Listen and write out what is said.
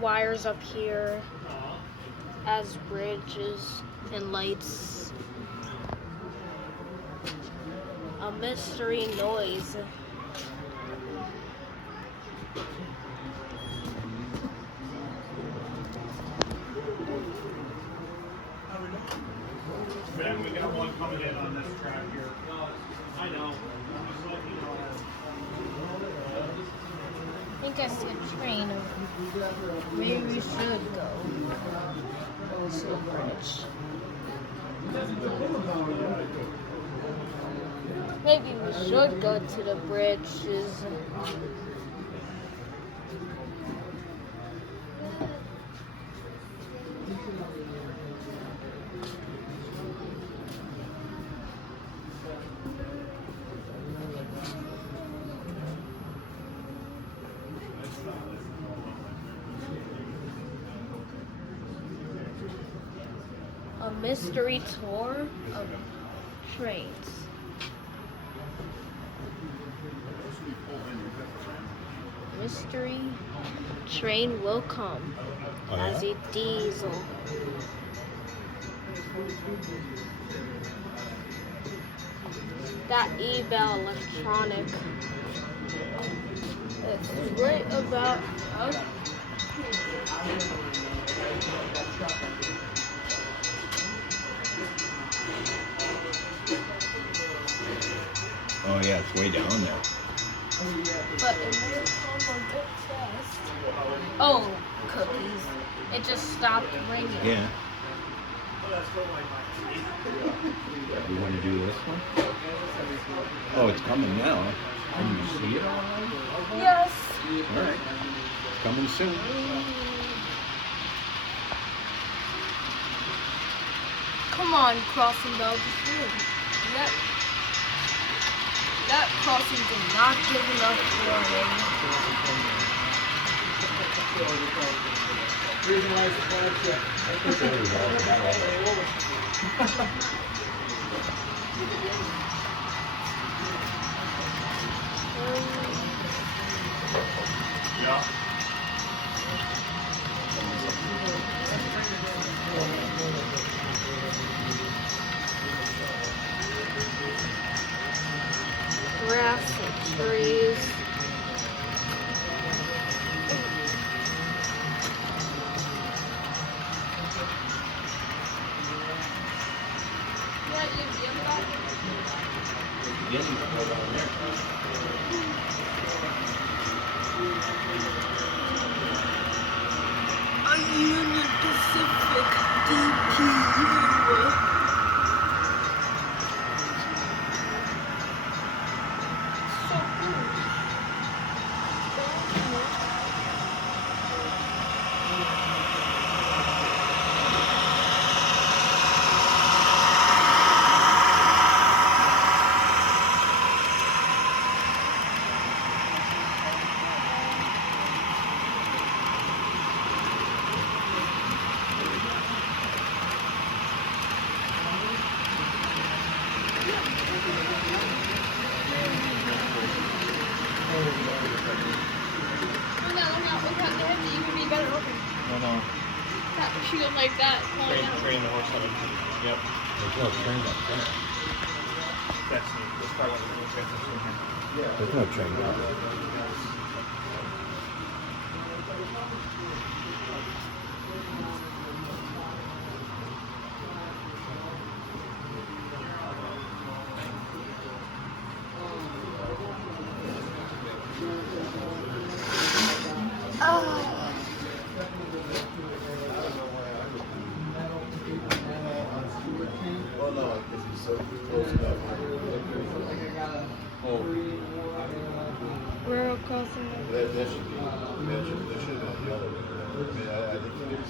wires up here as bridges and lights. A mystery noise. Man, we got one coming in on this track here. I know. I think I see a train. Maybe we should go to the bridge. Maybe we should go to the bridges. A mystery tour of trains. Mystery train will come as a diesel. That eBell electronic. It's right about us. Oh yeah, it's way down there. But it will come a bit fast. Oh, cookies. It just stopped ringing. Yeah. You want to do this one? Oh, it's coming now. Can you see it already? Yes. All right. It's coming soon. Come on, crossing Belgium. That crossing did not give enough Yeah. grass and trees. A Union Pacific DPU. Shoot like that. Train or something. Yep. There's no train up there. That's probably what we're going to do. There's no train up there. We're crossing the That should be yellow. I mean, I think it is.